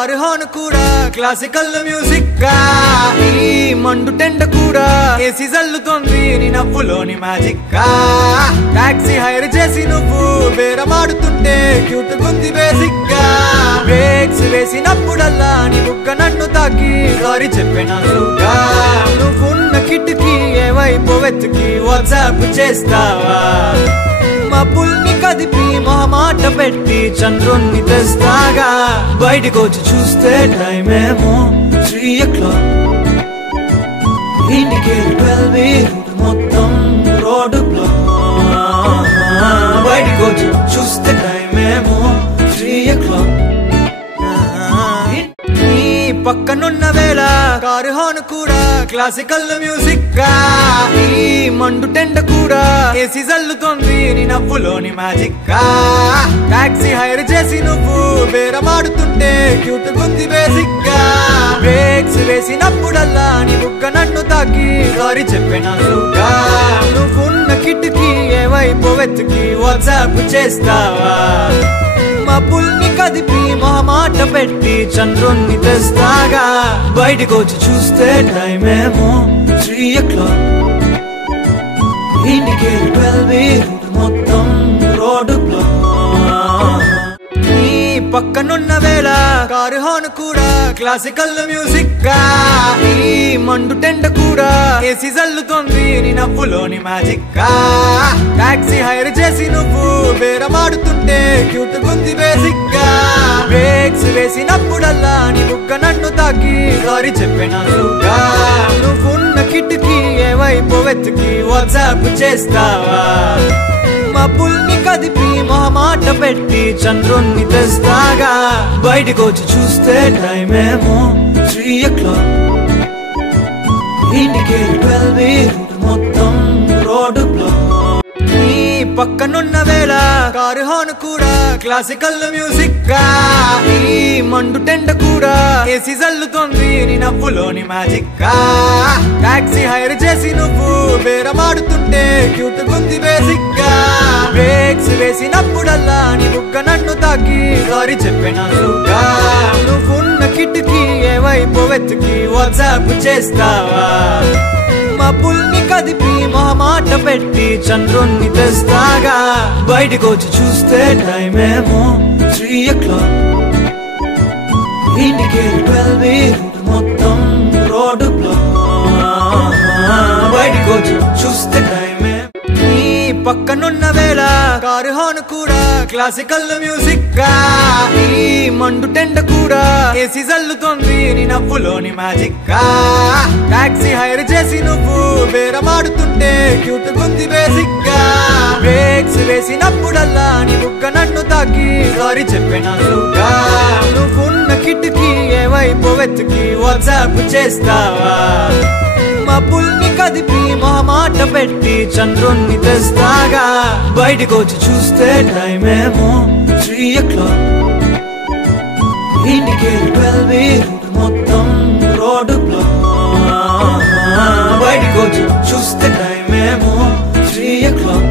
car horn కూడా classical music గా ఈ మండు టెండ కూడా ఏసీ జల్లుతోంది నీ నవ్వులోని మ్యాజిక్ గా టాక్సీ హైర్ చేసి నువ్వు బేరమాడుతుంటే క్యూట్ గుంది బేసిక్ గా బ్రేక్స్ వేసినప్పుడల్లా నీ బుగ్గ నన్ను తాకి సారీ చెప్పినందుగా నువ్వున్న కిటికీ ఏ వైపు వెతికి వాట్సాప్ చేస్తావా మబ్బుల్ని కదిపి మొహమాట పెట్టి చంద్రుణ్ణి తెస్తాగా బయటకు వచ్చి చూస్తే టైం ఏమో 3 o'clock ఇండికేటర్ 12 మొత్తం రోడ్డు బ్లాక్ బయటకు వచ్చి చూస్తే టైం ఏమో 3 o'clock పక్కనున్న వేళ కారు హార్న్ కూడా క్లాసికల్ మ్యూజిక్ గా ఈ మండు టెండ కూడా ఏసీ జల్లుతోంది నీ నవ్వులోని మ్యాజిక్ గా టాక్సీ హైర్ చేసి నువ్వు బేరమాడుతుంటే క్యూట్ గుంది బేసిక్ గా బ్రేక్స్ వేసినప్పుడల్లా నీ బుగ్గ నన్ను తాకి సారీ చెప్పినందుగా నువ్వున్న కిటికీ ఏ వైపు వెతికి వాట్సాప్ చేస్తావా మబ్బుల్ని కదిపి మొహమాట పెట్టి చంద్రుణ్ణి తెస్తాగా బయటకు వచ్చి చూస్తే టైం ఏమో 3 o'clock ఇండికేటర్ 12 మొత్తం రోడ్డు బ్లాక్ పక్కనున్న వేళ కారు హార్న్ కూడా క్లాసికల్ మ్యూజిక్ గా ఈ మండు టెండ కూడా ఏసీ జల్లుతోంది నీ నవ్వులోని మ్యాజిక్ గా టాక్సీ హైర్ చేసి నువ్వు బేరమాడుతుంటే క్యూట్ గుంది బేసిక్ గా బ్రేక్స్ వేసినప్పుడల్లా నీ బుగ్గ నన్ను తాకి సారీ చెప్పినందుగా నువ్వున్న కిటికీ ఏ వైపు వెతికి వాట్సాప్ చేస్తావా మబ్బుల్ని కదిపి మొహమాట పెట్టి చంద్రుణ్ణి తెస్తాగా బయటకు వచ్చి చూస్తే టైం ఏమో 3 o'clock ఇండికేటర్ 12 మొత్తం రోడ్డు బ్లాక్ పక్కనున్న వేళ కారు హార్న్ కూడా క్లాసికల్ మ్యూజిక్ గా ఈ మండు టెండ కూడా ఏసీ జల్లుతోంది నీ నవ్వులోని మ్యాజిక్ గా టాక్సీ హైర్ చేసి నువ్వు బేరమాడుతుంటే క్యూట్ గుంది బేసిక్ గా బ్రేక్స్ వేసినప్పుడల్లా నీ బుగ్గ నన్ను తాకి సారీ చెప్పినందుగా నువ్వున్న కిటికీ ఏ వైపు వెతికి వాట్సాప్ చేస్తావా మబ్బుల్ని కదిపి మొహమాట పెట్టి చంద్రుణ్ణి తెస్తాగా బయటకు వచ్చి చూస్తే టైం ఏమో 3 o'clock ఇండికేటర్ 12 మొత్తం రోడ్డు బ్లాక్ బయటకు వచ్చి చూస్తే టైం పక్కనున్న వేళ కారు హార్న్ కూడా క్లాసికల్ మ్యూజిక్ గా ఈ మండు టెండ కూడా ఏసీ జల్లుతోంది నీ నవ్వులోని మ్యాజిక్ గా టాక్సీ హైర్ చేసి నువ్వు బేరమాడుతుంటే క్యూట్ గుంది బేసిక్ గా బ్రేక్స్ వేసినప్పుడల్లా నీ బుగ్గ నన్ను తాకి సారీ చెప్పినందుగా నువ్వున్న కిటికీ ఏ వైపు వెతికి వాట్సాప్ చేస్తావా మబ్బుల్ని కదిపి మొహమాట పెట్టి చంద్రుణ్ణి తెస్తాగా బయటకు వచ్చి చూస్తే టైం ఏమో 3 o'clock ఇండికేటర్ 12 మొత్తం రోడ్డు బ్లాక్ బయటకు వచ్చి చూస్తే టైం ఏమో 3 o'clock